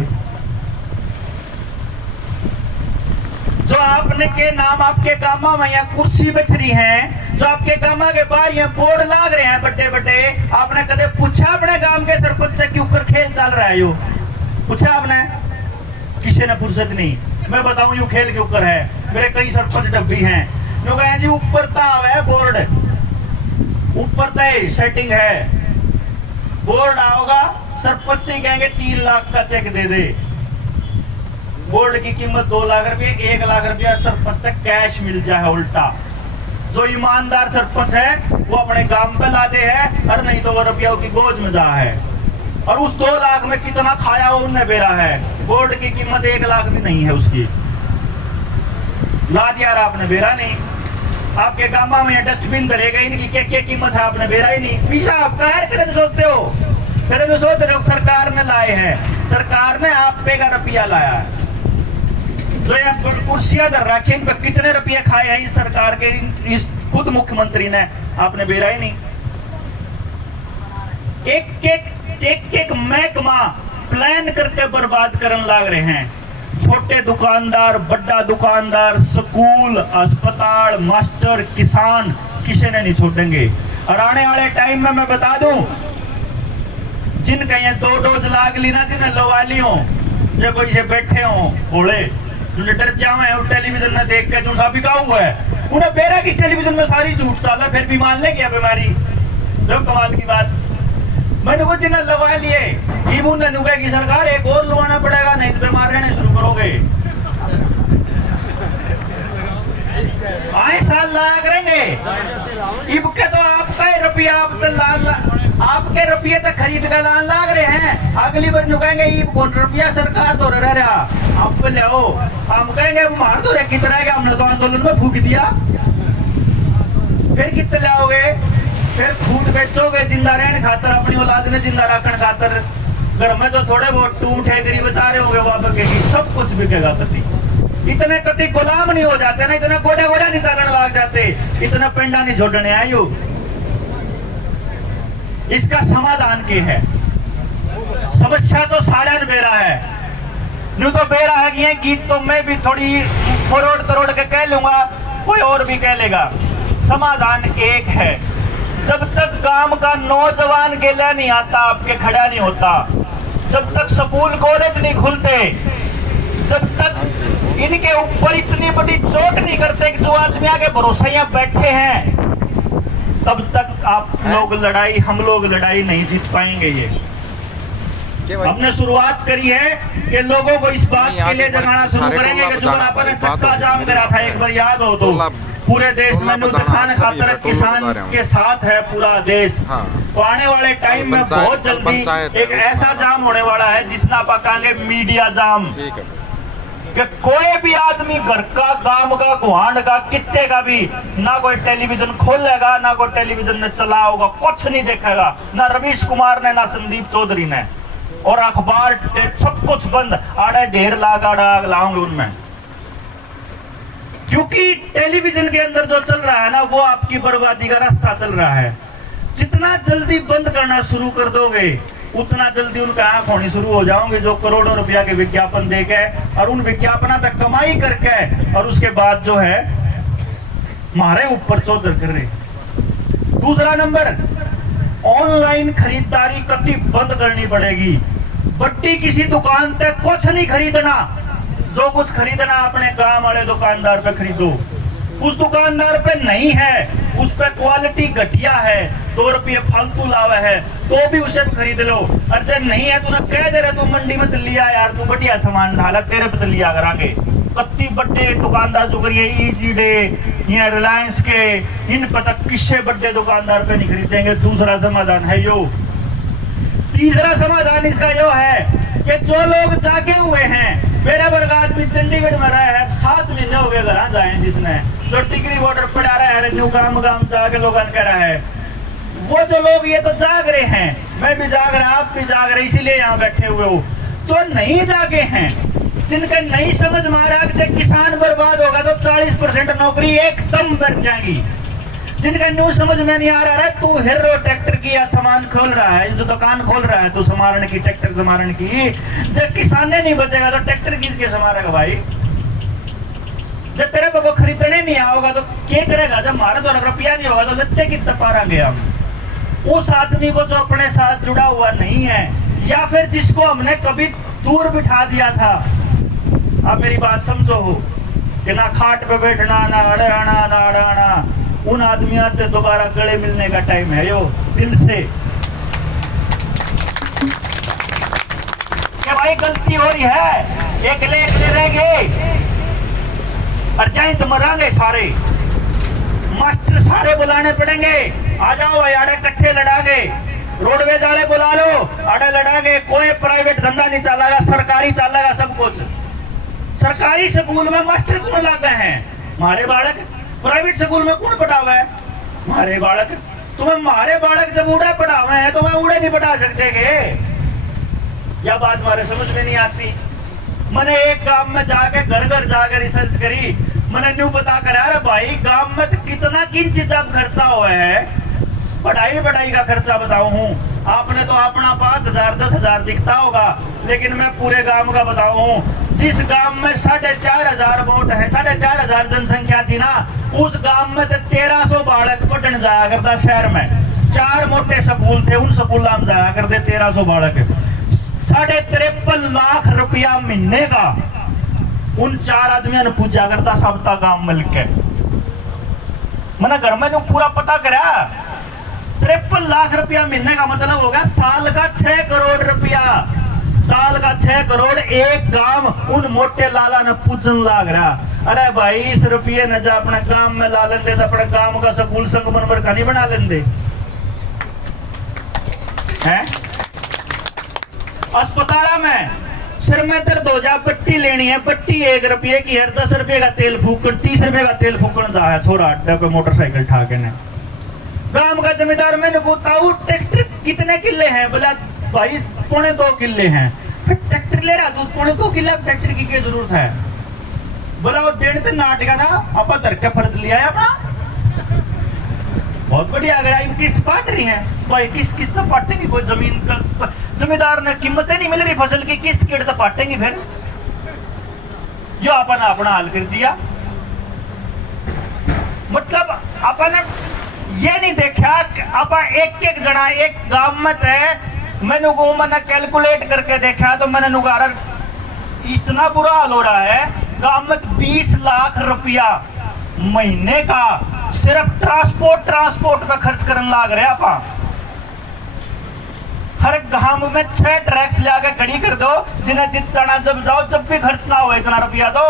जो आपने के नाम आपके गामा में यहाँ कुर्सी बच रही है, जो आपके गामा के बाहर यहाँ बोर्ड लाग रहे हैं बड़े बड़े, आपने कदे पूछा अपने गांव के सरपंच से क्यों कर खेल चल रहा है? यो पूछा आपने? किसी ने फुर्सत नहीं। मैं बताऊं यू खेल के ऊपर है, मेरे कई सरपंच डब्बी हैं जो कहें जी ऊपर ताव है बोर्ड, ऊपर तय सेटिंग है, बोर्ड आओगा सरपंच नहीं कहेंगे 3 लाख का चेक दे दे, बोर्ड की कीमत 2 लाख रुपए, 1 लाख रुपया सरपंच तक कैश मिल जाए उल्टा। जो ईमानदार सरपंच है वो अपने गांव पे लाते हैं, और नहीं तो वो रुपयों की गोज में जा है, और उस 2 लाख में कितना खाया उनने बेरा है, बोर्ड की कीमत 1 लाख भी नहीं है उसकी, ला दिया आपने बेरा नहीं। आपके गांव में डस्टबिन धरेगा इनकी क्या कीमत है, आपने बेरा ही नहीं। पीछा आपका है, कदम सोचते हो, कदम सोच रहे हो सरकार ने लाए हैं, सरकार ने आप पे का रुपया लाया है। जो यहाँ कुर्सियां धर रखी इन पर कितने रुपये खाए हैं इस सरकार के, इस खुद मुख्यमंत्री ने, आपने बेरा ही नहीं। एक महकमा प्लान करके बर्बाद करने लग रहे हैं। छोटे दुकानदार, बड़ा दुकानदार, स्कूल, अस्पताल, मास्टर, किसान, किसी ने नहीं छोड़ेंगे। और आने वाले टाइम में मैं बता दूं, जिनका ये 2 डोज लाग ली ना, जिन्हें लगा ली हो, जो कोई से बैठे हो ओले, जो डर जाए टेलीविजन में देख के जो साबित हुआ है, उन्हें बेरा की टेलीविजन में सारी झूठ चाला, फिर भी मान ले क्या बीमारी। जो कमाल की बात, मैंने कुछ जिन्हें लगा लिए, इबुन ने नुके की सरकार एक और लवाना पड़ेगा, नहीं तो बीमार रहने शुरू करोगे। आए साल लाया करेंगे, इब के तो आपका रुपया आपके रुपये तक खरीद कर लान लाग रहे हैं, अगली बार नुकेंगे इब कौन रुपया सरकार तो रह रहा, आप पे ले आओ, हम कहेंगे मार दो रे कितना है, हमने तो आंदोलन में फूक दिया। फिर कितने लाओगे? फिर खून बेचोगे जिंदा रहने खातर, अपनी औलाद ने जिंदा रखने खातर। घर में जो थोड़े बहुत टूम ठेकरी बचा रहे होंगे वो बिकेगी, सब कुछ बिकेगा। कति इतने कति गुलाम नहीं हो जाते ना, इतना गोड़ा गोड़ा नहीं चलने लग जाते, इतना पेंडा नहीं जोड़ने आयु। इसका समाधान क्या है? समस्या तो सारा बेरा है, न्यू तो बेरा है कि ये गीत तो मैं भी थोड़ी फरोड़ तरोड़ के कह लूंगा, कोई और भी कह लेगा। समाधान एक है, जब तक गांव का नौजवान गेला नहीं आता आपके खड़ा नहीं होता, जब तक स्कूल कॉलेज नहीं खुलते, जब तक इनके ऊपर इतनी बड़ी चोट नहीं करते कि जो आदमी आगे भरोसे यहाँ बैठे हैं, तब तक आप लोग लड़ाई, हम लोग लड़ाई नहीं जीत पाएंगे। ये हमने शुरुआत करी है कि लोगों को इस बात के लिए जगाना शुरू करेंगे कि जो अपन ने चक्का जाम करा था, एक बार याद हो तो, पूरे देश में दिखाने खातर किसान के साथ है पूरा देश। तो आने वाले टाइम में बहुत जल्दी एक ऐसा जाम होने वाला है जिसना आप कहेंगे मीडिया जाम, कि कोई भी आदमी घर का, गांव का, गुहांड का, कित्ते का भी ना कोई टेलीविजन खोलेगा, ना कोई टेलीविजन ने चला होगा, कुछ नहीं देखेगा, ना रवीश कुमार ने, ना संदीप चौधरी ने, और अखबार सब कुछ बंद। आड़े ढेर लाऊंगे उनमें, क्योंकि टेलीविजन के अंदर जो चल रहा है ना वो आपकी बर्बादी का रास्ता चल रहा है। जितना जल्दी बंद करना शुरू कर दोगे उतना जल्दी उनका आंख होनी शुरू हो जाओगे, जो करोड़ों रुपया के विज्ञापन देके और उन विज्ञापना तक कमाई करके और उसके बाद जो है हमारे ऊपर चौधर कर रहे। दूसरा नंबर, ऑनलाइन खरीदारी कभी बंद करनी पड़ेगी। बट्टी किसी दुकान तक कुछ नहीं खरीदना, जो कुछ खरीदना अपने गांव वाले दुकानदार पे खरीदो। उस दुकानदार पे नहीं है, उस पे क्वालिटी घटिया है, 2 रुपये फालतू लावा है, तो भी उसे भी खरीद लो। और जब नहीं है तो ना कह दे रहे तू मंडी में लिया यार, तू बढ़िया सामान ढाला, तेरे पे लिया करांगे। कत्ती बड्डे दुकानदार जो करिए ईजी डे या रिलायंस के, इन पर तक किससे बड्डे दुकानदार पे नहीं खरीदेंगे। दूसरा समाधान है यो। तीसरा समाधान इसका यो है कि जो लोग जागे हुए हैं, मेरा वर्ग आदमी चंडीगढ़ में रहा है, 7 महीने हो गए घर जाए, जिसने जो डिग्री बॉर्डर पढ़ा रहा है, न्यू गांव जाके लोग कह रहा है, वो जो लोग ये तो जाग रहे हैं, मैं भी जाग रहा, आप भी जाग रहे, इसीलिए यहाँ बैठे हुए हो। जो नहीं जागे हैं, जिनका नहीं समझ में आ रहा कि जब किसान बर्बाद होगा तो 40% नौकरी एकदम बढ़ जाएगी, जिनका न्यू समझ में नहीं आ रहा है, तू हीरो ट्रैक्टर की या सामान खोल रहा है, जो दुकान खोल रहा है, तू समारण की, ट्रैक्टर समारण की, जब किसान नहीं बचेगा तो ट्रैक्टर किसके समारेगा भाई? जब तेरे को खरीदने नहीं आओगा तो क्या करेगा? जब हमारे द्वारा रुपया नहीं होगा तो लत्ते कितने पारांगे हम? उस आदमी को जो अपने साथ जुड़ा हुआ नहीं है, या फिर जिसको हमने कभी दूर बिठा दिया था, आप मेरी बात समझो हो, कि ना खाट पे बैठना, ना अड़े आना, ना अड़ाना, उन आदमियों से दोबारा गले मिलने का टाइम है यो, दिल से। कि भाई गलती हो रही है, एकले एकले रह गए, अर्जेंट तो मरांगे सारे, मास्टर सारे बुलाने पड़ेंगे, आ जाओ भाई आड़े इकट्ठे लड़ागे, रोडवेज वाले बुला लो, आड़े लड़ागे, कोई प्राइवेट धंधा नहीं चलेगा, सरकारी चलेगा सब कुछ। सरकारी स्कूल में मास्टर कौन लगे हैं? हमारे बालक। प्राइवेट स्कूल में कौन पढ़ावा है? हमारे बालक। तुम्हें हमारे बालक जब उड़े पढ़ावे हैं तो मैं उड़े नहीं पढ़ा सकते के? यह बात हमारे समझ में नहीं आती। मैंने एक गांव में जाके घर घर जाकर रिसर्च करी, मैंने न्यू पता करा, अरे भाई गांव में तो कितना किन चीजा खर्चा हुआ है, पढ़ाई का खर्चा बताऊं हूँ। आपने तो अपना 5,000 10,000 दिखता होगा, लेकिन मैं पूरे गांव का बताऊं, जिस गांव में 4,500 वोट है, 4,500 जनसंख्या थी ना, उस गांव में तो 1,300 बालक पढ़ने जाया करता। शहर में 4 मोटे स्कूल थे, उन स्कूल में जाया करते 1,300 बालक। 53 लाख रुपया महीने का उन 4 आदमियों ने पूजा करता, सबका गांव मिलके। मैंने घर में पूरा पता करा, 53 लाख रुपया महीने का मतलब होगा साल का 6 करोड़ रुपया, साल का 6 करोड़ एक गांव उन मोटे लाला ने पूजन लाग रहा। अरे भाई इस रुपये ने जा अपने गांव में ला लेंदे तो अपने गांव का स्कूल संगमरमर का नहीं बना लेंदे हैं? अस्पताल में सिर में दर्द हो जा, पट्टी लेनी है, पट्टी 1 रुपये की है, 10 रुपये का तेल फूकन, 30 रुपये का तेल फूकन जा है छोरा अड्डे पे मोटरसाइकिल ठाके ने। गांव का जमींदार मैंने बताऊ ट्रैक्टर कितने किले हैं? बोला भाई 2.25 किले हैं। फिर ट्रैक्टर ले रहा दूध 2.25 किले, ट्रैक्टर की क्या जरूरत है? बोला वो डेढ़ दिन नाटका ना आप धर के फर्द लिया है अपना। बहुत बढ़िया, अगर आई किस्त पाट रही है भाई, किस्त तो पाटेंगी, कोई जमीन का जमींदार ने कीमतें नहीं मिल रही फसल की, किस्त केड़ तो पाटेंगी। फिर जो अपन अपना हल कर दिया, मतलब अपन ये नहीं देखा कि आप एक जना एक गांव में थे, मैंने को मैंने कैलकुलेट करके देखा तो मैंने नुगारा इतना बुरा हाल हो रहा है गांव में। 20 लाख रुपया महीने का सिर्फ ट्रांसपोर्ट पे खर्च करने लाग रहे आप। हर गांव में 6 ट्रैक्स ले आके खड़ी कर दो, जिन्हें जितना जब जाओ जब भी खर्च ना हो इतना रुपया दो।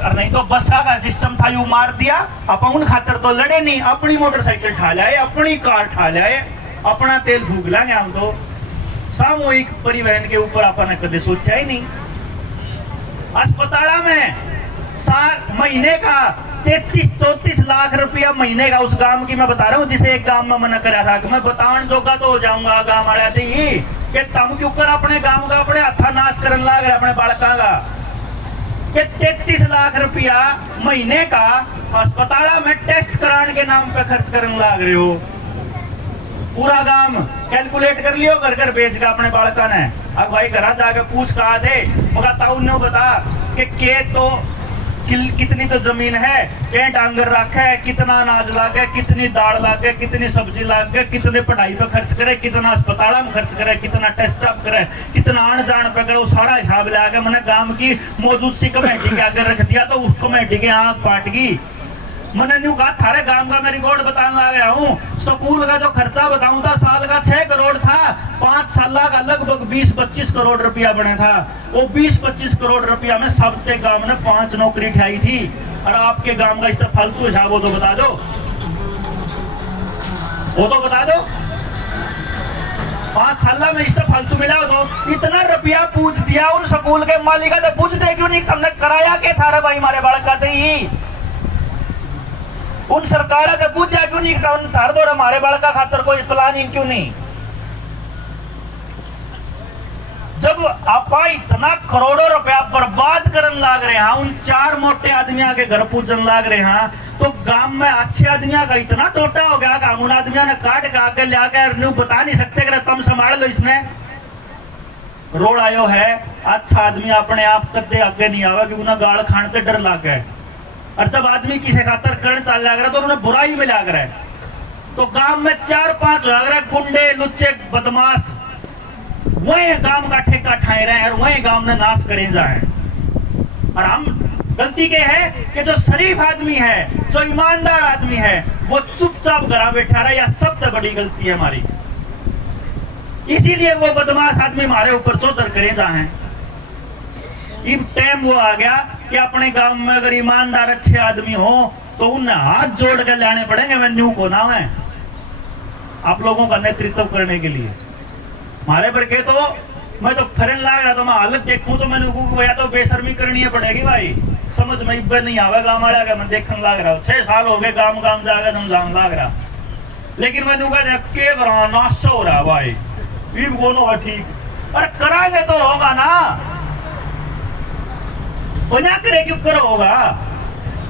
और नहीं तो बसा का सिस्टम था यू मार दिया, आप उन खातर तो लड़े नहीं, अपनी मोटरसाइकिल ठा लाए, अपनी कार ठा लाए, अपना तेल भूग लाएंगे। हम तो सामूहिक परिवहन के ऊपर अपन कदे सोचा ही नहीं। अस्पताल में साल महीने का 33-34 लाख रुपया महीने का, उस गांव की मैं बता रहा हूँ जिसे एक गांव में मना करा था कि मैं बताने जोगा तो हो जाऊंगा गांव वाले थी कि तम क्यों कर अपने गांव का अपने हथा नाश करने लाग रहे अपने बालका का। कि 33 लाख रुपया महीने का अस्पताल में टेस्ट कराने के नाम पे खर्च करने लाग रहे हो। पूरा गांव कैलकुलेट कर लियो, घर घर भेज का अपने बालका ने। अब भाई घर जाके पूछ कहा थे, मगर ताऊ ने बता कि तो कितनी तो जमीन है, क्या डांगर रखा है, कितना अनाज लागे, कितनी दाल लागे, कितनी सब्जी लागे, कितने पढ़ाई पे खर्च करे, कितना अस्पताल में खर्च करे, कितना टेस्ट अप करे, कितना आन जान पे करे, वो सारा हिसाब ले आके मैंने गांव की मौजूद सी कमेटी के आगे रख दिया। तो उस कमेटी की आंख पाट गई। मैंने न्यू कहा थारे गांव का मैं रिकॉर्ड बताने लग रहा हूँ। स्कूल का जो खर्चा बताऊं था साल का 6 करोड़ था, 5 साल का लगभग 20-25 करोड़ रुपया बने था। वो 20-25 करोड़ रुपया में सबके गांव ने 5 नौकरी ठाई थी। और आपके गांव का इस फालतू हिसाब वो तो बता दो, वो तो बता दो। 5 साल में इस फालतू मिला हो तो इतना रुपया पूछ दिया उन स्कूल के मालिका ने। पूछते क्यों नहीं, हमने कराया के थारा भाई हमारे बालक का ही। उन सरकार ने पूछा क्यों नहीं, थार दो हमारे बालका खातर कोई प्लानिंग क्यों नहीं। जब आप इतना करोड़ों रुपया बर्बाद करने लाग रहे हैं, उन 4 मोटे आदमियों के घर पूजन लाग रहे हैं, तो गांव में अच्छे आदमियों का इतना टोटा हो गया कि उन आदमियों ने काट के आके ले आकर बता नहीं सकते कि तुम संभाल लो। इसने रोड आयो है, अच्छा आदमी अपने आप कदे आगे नहीं आवा कि उन्हें गाल खाने से डर लाग गए। और जब आदमी किसी खातर करण चाल लग रहा तो उन्हें बुराई में लग रहा है। तो गांव में 4-5 लग रहा गुंडे लुच्चे बदमाश वही गांव का ठेका ठाए रहे हैं और वही गांव ने नाश करे जाए। और हम गलती के है कि जो शरीफ आदमी है, जो ईमानदार आदमी है, वो चुपचाप घर बैठा रहा, या सबसे बड़ी गलती है हमारी। इसीलिए वो बदमाश आदमी हमारे ऊपर चौधर करे जाए। इब टाइम वो आ गया कि अपने गांव में अगर ईमानदार अच्छे आदमी हो तो उन्हें हाथ जोड़ कर लाने पड़ेंगे। मैं न्यू को नाम है आप लोगों का नेतृत्व करने के लिए। हमारे पर के तो मैं तो फरन लाग रहा, तो मैं हालत देखूं तो मैंने भैया तो बेशर्मी करनी पड़ेगी भाई। समझ में इब्बे नहीं आवे गांव वाले का, मैं देखने लाग रहा हूँ। 6 साल हो गए गांव गांव जाकर समझाने लाग रहा, लेकिन मैंने कहा के करा नाश हो रहा भाई। इब दोनों का ठीक और कराएंगे तो होगा ना, बना करे क्यों करो होगा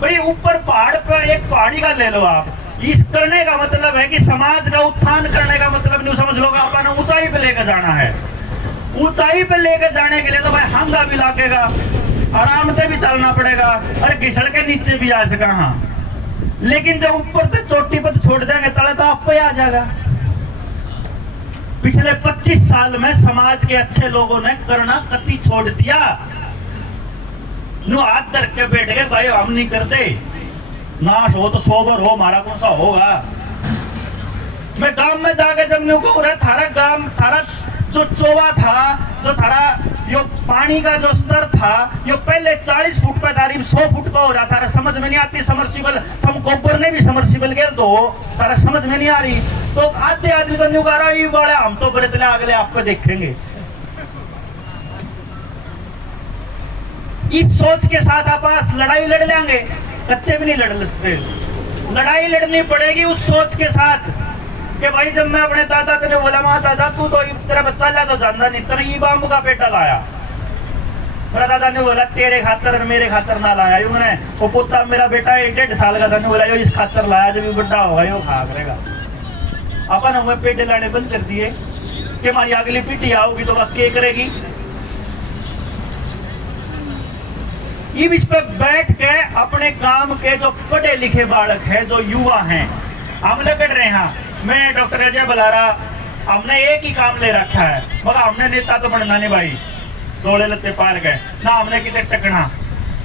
भाई। ऊपर पहाड़ पर एक पहाड़ी का ले लो आप, इस करने का मतलब है कि समाज का उत्थान करने का मतलब नहीं समझ लो अपन ऊंचाई पे लेकर जाना है। ऊंचाई पे लेकर जाने के लिए तो भाई हंगा भी लागेगा, आराम से भी चलना पड़ेगा, अरे घिसड़ के नीचे भी आ सका। हाँ, लेकिन जब ऊपर से चोटी पर छोड़ देंगे तले तो आप पे आ जाएगा। पिछले 25 साल में समाज के अच्छे लोगों ने करना कति छोड़ दिया। नो हाथ धर के बैठ गए भाई हम नहीं करते, नाश हो तो सोबर हो, हमारा कौन सा होगा। मैं गांव में जाके जब न्यू को थारा गांव, थारा जो चोवा था, जो थारा यो पानी का जो स्तर था, यो पहले 40 फुट पे था, 100 फुट पे हो जाता। समझ में नहीं आती समर्सिबल, हम गोबर ने भी समर्सिबल गेल दो, तारा समझ में नहीं आ रही। तो आधे आदमी तो न्यू कह रहा है बड़े हम तो बड़े तले अगले आप पे देखेंगे। इस सोच के साथ आप लड़ाई लड़ लेंगे, कत्ते भी नहीं लड़ सकते। लड़ाई लड़नी पड़ेगी उस सोच के साथ कि भाई जब मैं अपने दादा तेरे बोला मां दादा तू तो तेरा बच्चा ला तो जानता नहीं, तेरे ये बाम्बू का पेटा लाया। मेरा दादा ने बोला तेरे खातर और मेरे खातर ना लाया यूं ने, वो पुत्ता मेरा बेटा 1-1.5 साल का था, ने बोला यो इस खातर लाया, जब बड़ा होगा यो खा करेगा। अपन हमें पेटे लाने बंद कर दिए कि हमारी अगली पीढ़ी आओगी तो वह क्या करेगी। इस पे बैठ के अपने काम के जो पढ़े लिखे बालक है, जो युवा हैं, हम लड़ रहे हैं। मैं डॉक्टर अजय बलारा, हमने एक ही काम ले रखा है, मगर हमने नेता तो बनना नहीं भाई, दौड़े लत्ते पार गए ना, हमने कितने टकना।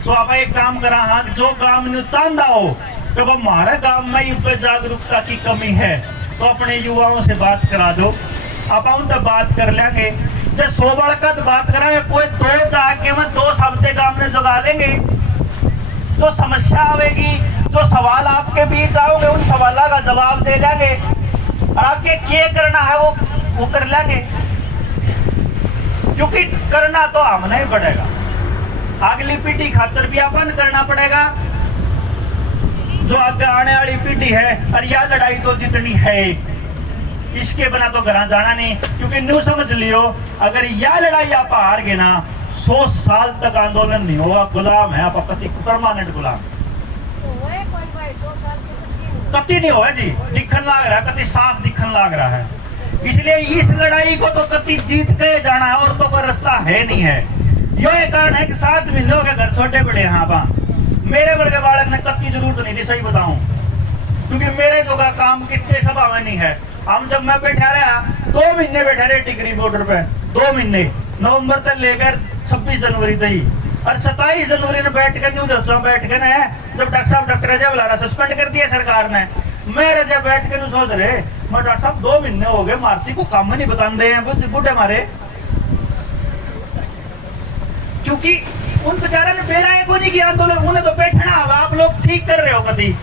तो आप एक काम करा हाँ, जो गांव में चांदा हो कि वो हमारे गांव में इस पे जागरूकता की कमी है, तो अपने युवाओं से बात करा दो, आप उनसे बात कर लेंगे। जब 100 बार बात कराएंगे, कोई 2 जाके में 2 हफ्ते गांव में जगा लेंगे। जो समस्या आवेगी, जो सवाल आपके बीच आओगे, उन सवालों का जवाब दे लेंगे और आगे क्या करना है वो कर लेंगे, क्योंकि करना तो हमने ही पड़ेगा, अगली पीढ़ी खातर भी अपन करना पड़ेगा, जो आगे आने वाली पीढ़ी है। और यह लड़ाई तो जितनी है इसके बिना तो घर जाना नहीं, क्योंकि न्यू समझ लियो अगर यह लड़ाई आप हार गए ना, 100 साल तक आंदोलन नहीं होगा, गुलाम है आप, परमानेंट गुलाम कति नहीं होगा जी, दिखन लाग रहा है, कति साफ दिखन लाग रहा है। इसलिए इस लड़ाई को तो कति जीत के जाना है, और तो कोई रास्ता है नहीं है। यो एक कारण है कि 7 महीनों के घर छोटे बड़े हैं, आप मेरे बड़े बालक ने कति जरूरत नहीं थी, सही बताऊं, क्योंकि मेरे जो का काम कितने सभा में नहीं है। हम जब मैं बैठा रहा 2 महीने बैठा रहे टिकरी बॉर्डर पे, 2 महीने नवंबर तक लेकर 26 जनवरी तक ही, और 27 जनवरी ने बैठ कर न्यू दोस्तों बैठ के ना, जब डॉक्टर साहब डॉक्टर अजय बलारा सस्पेंड कर दिया सरकार ने, मैं रजा बैठ के सोच रहे मैं डॉक्टर साहब 2 महीने हो गए मारती को काम नहीं बताते हैं बुढ़े मारे, क्योंकि उन बेचारे ने बेराए को नहीं किया आंदोलन, उन्हें तो बैठना होगा। आप लोग ठीक कर रहे हो, कभी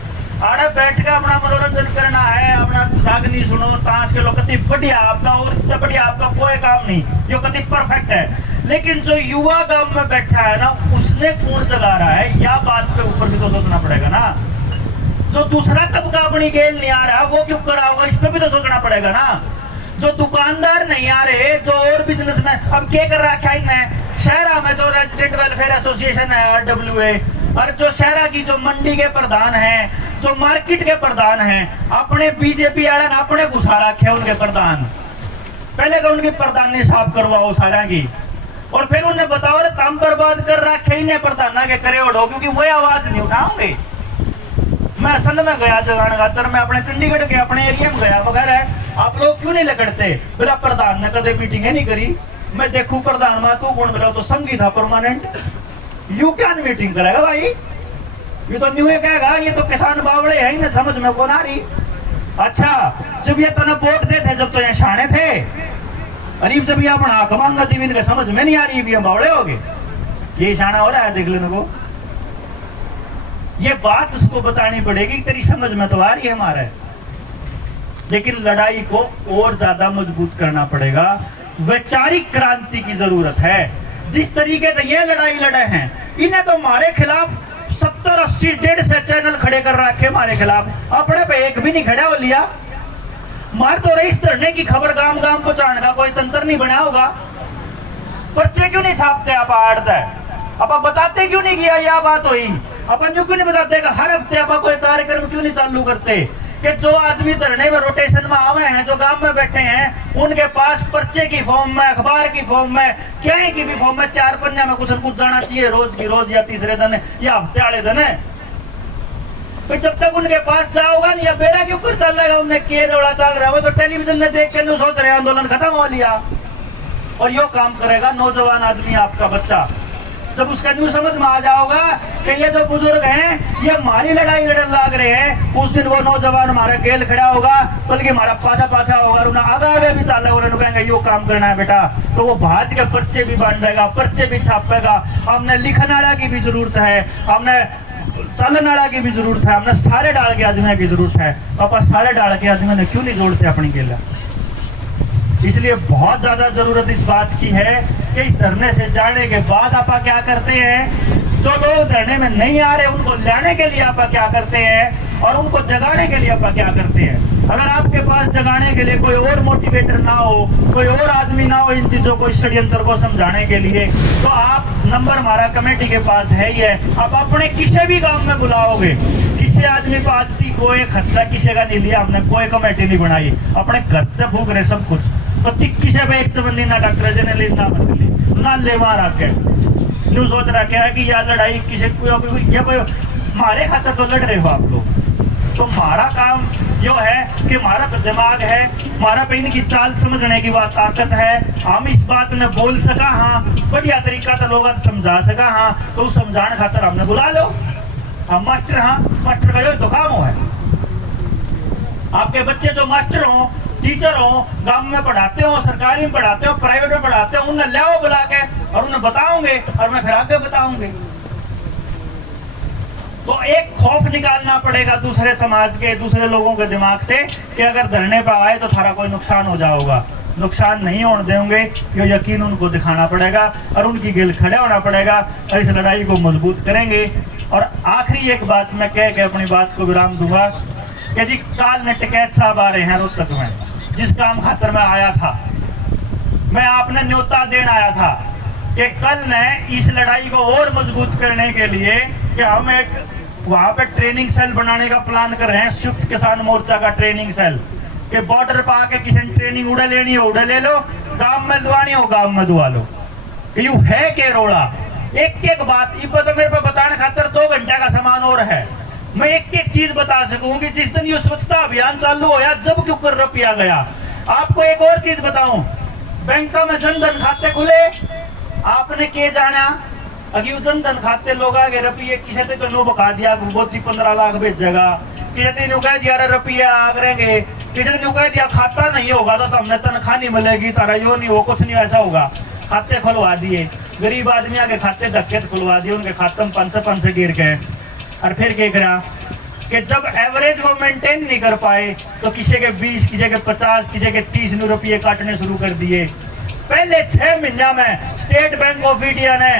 आड़े बैठ के अपना मनोरंजन करना है, अपना रागनी सुनो, ताश खेलो, कति बढ़िया आपका, और इससे बढ़िया आपका कोई काम नहीं, ये कति परफेक्ट है। लेकिन जो युवा गांव में बैठा है ना, उसने कौन जगा रहा है, या बात के ऊपर भी तो सोचना पड़ेगा ना। जो दूसरा तबका अपनी गेल नहीं आ रहा, वो क्यों करा होगा, इस पे भी तो सोचना पड़ेगा ना। जो दुकानदार नहीं आ रहे, जो और बिजनेसमैन, अब क्या कर रखा है इन्हें, शहरा में जो रेजिडेंट वेलफेयर एसोसिएशन है RWA, और जो शहरा की जो मंडी के प्रधान हैं, जो मार्केट के प्रधान हैं, अपने बीजेपी वाले ने अपने घुसा रखे हैं उनके प्रधान, पहले तो उनकी प्रधानी साफ करवाओ सारा की, और फिर उन्हें बताओ रे काम बर्बाद कर रखे इन्हें प्रधाना के करे उड़ो, क्योंकि वो आवाज नहीं उठाओगे। मैं असंध में गया जगान खातर, मैं अपने चंडीगढ़ के अपने एरिया में गया वगैरह, आप लोग क्यों नहीं लकड़ते, बोला प्रधान ने कदे मीटिंग नहीं करी। मैं देखू प्रधान में तू कौन, बोला तो संघी था परमानेंट, यू क्या मीटिंग करेगा भाई, ये तो न्यू कहेगा ये तो किसान बावड़े हैं ना, समझ में कौन आ रही। अच्छा जब ये तना वोट देते, जब तो ये शाणे थे, अरीब जब ये अपना हक मांगा थी, इनका समझ में नहीं आ रही, भी हम बावड़े हो गए, ये शाना हो रहा है देख लेने को। ये बात उसको बतानी पड़ेगी, तेरी समझ में तो आ रही है हमारे, लेकिन लड़ाई को और ज्यादा मजबूत करना पड़ेगा, वैचारिक क्रांति की जरूरत है। जिस तरीके से ये लड़ाई लड़े हैं, इन्हें तो हमारे खिलाफ 70-80 150 चैनल खड़े कर रखे हमारे खिलाफ, अपने पे एक भी नहीं खड़ा हो लिया। मार तो रईस धरने की खबर गांव गांव पहुंचाने का कोई तंत्र नहीं बना होगा, पर्चे क्यों नहीं छापते, आप आड़ते आप बताते क्यों नहीं किया, यह बात हुई अपन क्यों नहीं बताते, हर हफ्ते आप कोई कार्यक्रम क्यों नहीं चालू करते, कि जो आदमी धरने में रोटेशन में आवे हैं, जो गांव में बैठे हैं, उनके पास पर्चे की फॉर्म में, अखबार की फॉर्म में, क्या की भी फॉर्म में 4 पन्ने में कुछ न कुछ जाना चाहिए, रोज की रोज या तीसरे दिन या हफ्ते वाले दिन है। जब तक उनके पास जाओगा नहीं, या बेरा के ऊपर चल रहेगा, उन्हें के जोड़ा चल रहा है, तो टेलीविजन में देख के सोच रहे आंदोलन खत्म हो लिया, और यो काम करेगा नौजवान आदमी, आपका बच्चा, जब उसका न्यू समझ में आ जाओगा कि ये जो बुजुर्ग हैं ये हमारी लड़ाई लड़न लाग रहे हैं, उस दिन वो नौजवान हमारा गेल खड़ा होगा, बल्कि हमारा पाछा होगा, उन्हें आगे भी चल रहा, कहेंगे यो काम करना है बेटा, तो वो भाज के पर्चे भी बांटेगा, पर्चे भी छापेगा। हमने लिखने वाला की भी जरूरत है, हमने चलन वाला की भी जरूरत है, हमने सारे डाल के आदमियों की जरूरत है। पापा सारे डाल के आदमियों ने क्यों नहीं जोड़ते अपनी गेला, इसलिए बहुत ज्यादा जरूरत इस बात की है कि इस धरने से जाने के बाद आप क्या करते हैं, जो लोग धरने में नहीं आ रहे उनको लाने के लिए आप क्या करते हैं और उनको जगाने के लिए आप क्या करते हैं। अगर आपके पास जगाने के लिए कोई और मोटिवेटर ना हो, कोई और आदमी ना हो इन चीजों को, इस षड्यंत्र को समझाने के लिए, तो आप नंबर हमारा कमेटी के पास है ही है। आप अपने किसी भी गांव में बुलाओगे, किसी आदमी को आज तक कोई खर्चा किसी का नहीं लिया, हमने कोई कमेटी नहीं बनाई, अपने घर से फूक रहे सब कुछ। तो किसी पे एक चबंदी ना डॉक्टर जनरल ना बदली ना ले मार आके न्यू सोच रखा है कि यह लड़ाई किसी हमारे खातर तो लड़ रहे हो आप लोग। तो हमारा काम यो है कि हमारा दिमाग है, हमारा पे इनकी चाल समझने की बात ताकत है, हम इस बात ने बोल सका हाँ बढ़िया तरीका तो लोग समझा सका हाँ, तो उस समझाने खातर हमने बुला लो। हम मास्टर, हाँ मास्टर का यो तो काम है। आपके बच्चे जो मास्टर हो, टीचर हो, गांव में पढ़ाते हो, सरकारी में पढ़ाते हो, प्राइवेट में पढ़ाते हो, उन्हें लाओ बुला के और उन्हें बताओगे और मैं फिर आगे बताऊंगी। तो एक खौफ निकालना पड़ेगा दूसरे समाज के, दूसरे लोगों के दिमाग से कि अगर धरने पर आए तो थारा कोई नुकसान हो जाएगा। नुकसान नहीं होने देंगे, ये यकीन उनको दिखाना पड़ेगा और उनकी गिल खड़ा होना पड़ेगा और इस लड़ाई को मजबूत करेंगे। और आखिरी एक बात मैं कह के अपनी बात को विराम दूंगा कि जी काल ने टिकैत साहब आ रहे हैं रोहतक में, जिस काम खातर मैं आया था, मैं आपने न्योता देने आया था कि कल ने इस लड़ाई को और मजबूत करने के लिए कि हम एक वहां पे ट्रेनिंग सेल बनाने का प्लान कर रहे हैं, संयुक्त किसान मोर्चा का ट्रेनिंग सेल, कि बॉर्डर पर आके किसी ने ट्रेनिंग उड़े लेनी हो उड़े ले लो, गांव में दुआनी हो गांव में दुआ लो। कि यू है के रोड़ा एक एक बात तो मेरे पे बताने खातर 2 घंटे का सामान और है। मैं एक एक चीज बता सकूंगी। जिस दिन ये स्वच्छता अभियान चालू होया, जब क्यों कर रुपया गया। आपको एक और चीज बताऊं, बैंकों में जनधन खाते खुले, आपने के जाना अगी जनधन खाते लोग आगे रुपये किसी ने तो बका दिया, 15 लाख भेजेगा, किसी ने कह दिया रुपया आगरेंगे, किसी ने कह दिया खाता नहीं होगा तो हमने तनख्वाह नहीं मिलेगी, तारा यो नहीं हो कुछ नहीं ऐसा होगा। खाते खुलवा दिए, गरीब आदमी के खाते धक्के खुलवा दिए, उनके खाते में 500 गिर गए। और फिर क्या करा कि जब एवरेज वो मेंटेन नहीं कर पाए तो किसी के 20, किसी के 50, किसी के 30 रुपये काटने शुरू कर दिए। पहले 6 महीना में स्टेट बैंक ऑफ इंडिया ने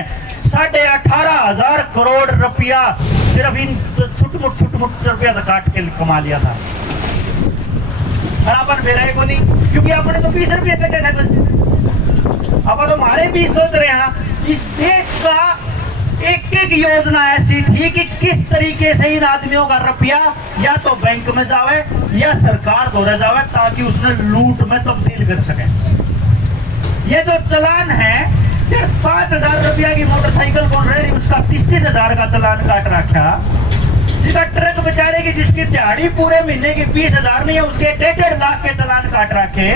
18,500 करोड़ रुपया सिर्फ इन छुटमुट रुपया काट के कमा लिया था। और अपन बेराए को नहीं, क्योंकि आपने तो 20 रुपये कटे थे बस। अब तो हमारे भी सोच रहे हैं इस देश का एक एक योजना ऐसी थी कि किस तरीके से इन आदमियों का रुपया या तो बैंक में जावे या सरकार द्वारा जावे, ताकि उसने लूट में तब्दील कर सके। ये जो चलान है 5,000 रुपया की मोटरसाइकिल कौन रही, उसका 30,000 का चलान काट रखा। जिसका ट्रक बेचारे की जिसकी दिहाड़ी पूरे महीने की 20,000 नहीं है, उसके 1.5 लाख के चलान काट रखे।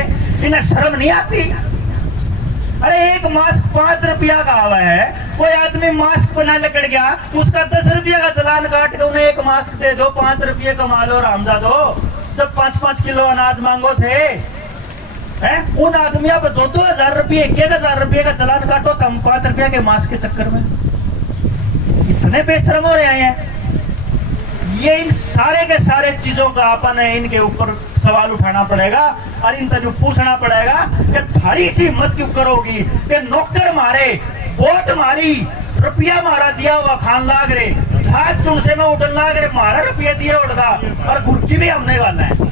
इन्हें शर्म नहीं आती? अरे एक मास्क 5 रुपया का आवा है, कोई आदमी मास्क पर ना लकड़ गया, उसका 10 रुपया का चलान काट के उन्हें एक मास्क दे दो, 5 रुपये कमा लो रामजादो। जब 5-5 किलो अनाज मांगो थे हैं, उन आदमियों पर 2,000 रुपये 1,000 रुपये का चलान काटो, तो हम 5 रुपया के मास्क के चक्कर में इतने बेशरम हो रहे हैं। ये इन सारे के सारे चीजों का अपन इनके ऊपर सवाल उठाना पड़ेगा और इनसे जो पूछना पड़ेगा कि थारी सी हिम्मत क्यों करोगी कि नौकर मारे, वोट मारी, रुपया मारा दिया हुआ खान लाग रे, छाछ सुनसे में उठन लाग रे, मारा रुपया दिया उड़गा और घुर्की भी हमने गाना है।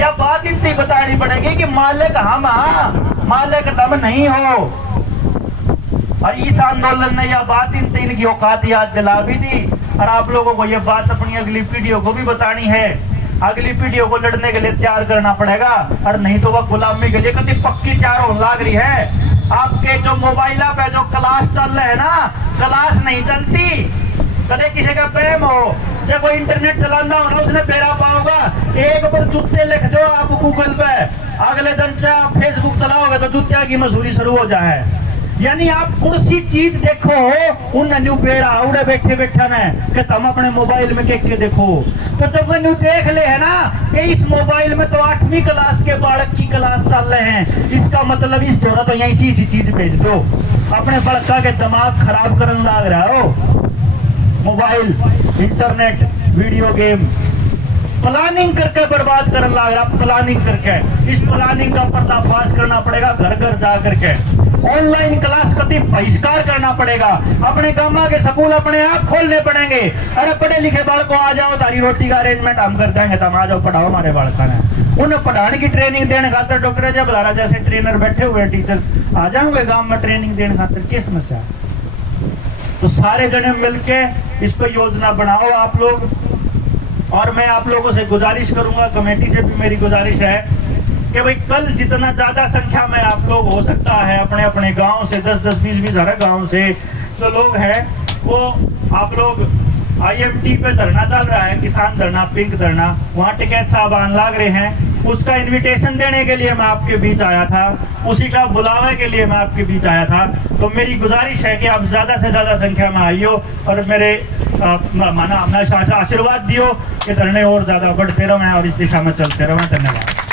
यह बात इतनी बतानी पड़ेगी कि मालिक हम, मालिक दम नहीं हो। और इस आंदोलन ने यह बात इनकी औकात याद दिला भी दी। और आप लोगों को यह बात अपनी अगली पीढ़ियों को भी बतानी है। अगली पीढ़ियों को लड़ने के लिए तैयार करना पड़ेगा, और नहीं तो वह गुलामी के लिए कभी पक्की तैयार होने लग रही है। आपके जो मोबाइल पे जो क्लास चल रहे है ना, क्लास नहीं चलती। कदे किसी का प्रेम हो, जब वो इंटरनेट चलाना हो ना, उसने पेरा पाओगा, एक बार जूते लिख दो आप गूगल पे, अगले दिन चाहे फेसबुक चलाओगे तो जूतिया की मजदूरी शुरू हो जाए। यानी आप कौन सी चीज देखो हो उन न्यू बेरा उड़े बैठे बैठा ने कि तुम अपने मोबाइल में के देखो। तो जब न्यू देख ले है ना कि इस मोबाइल में तो 8वीं क्लास के बालक की क्लास चल रहे हैं, इसका मतलब इस दौरा तो यही सी चीज भेज दो। अपने बड़का के दिमाग खराब करने लग रहा हो। Mobile, internet, video game, planning करके बर्बाद करने लग रहा, प्लानिंग करके। इस प्लानिंग का पर्दाफाश करना पड़ेगा, घर घर जा करके ऑनलाइन क्लास कति बहिष्कार करना पड़ेगा। अपने गांव के स्कूल अपने आप खोलने पड़ेंगे। अरे पढ़े लिखे बालको आ जाओ, तारी रोटी का अरेंजमेंट हम कर देंगे, तुम आ जाओ पढ़ाओ हमारे बालका ने। उन्हें पढ़ाने की ट्रेनिंग देने खातर डॉक्टर जब बुलारा जैसे ट्रेनर बैठे हुए टीचर्स आ जाओगे गांव में ट्रेनिंग देने खातर, क्या समस्या? तो सारे जने मिलके इस पर योजना बनाओ आप लोग। और मैं आप लोगों से गुजारिश करूंगा, कमेटी से भी मेरी गुजारिश है कि भाई कल जितना ज्यादा संख्या में आप लोग हो सकता है अपने अपने गांव से 10-10, 20-20 हज़ार गांव से जो लोग हैं वो आप लोग IMT पे धरना चल रहा है, किसान धरना, पिंक धरना, वहाँ टिकैत साहब आन लाग रहे हैं, उसका इनविटेशन देने के लिए मैं आपके बीच आया था, उसी का बुलावे के लिए मैं आपके बीच आया था। तो मेरी गुजारिश है कि आप ज़्यादा से ज़्यादा संख्या में आइयो और मेरे आशीर्वाद दियो कि धरने और ज़्यादा बढ़ते रहें और इस दिशा में चलते रहें। धन्यवाद।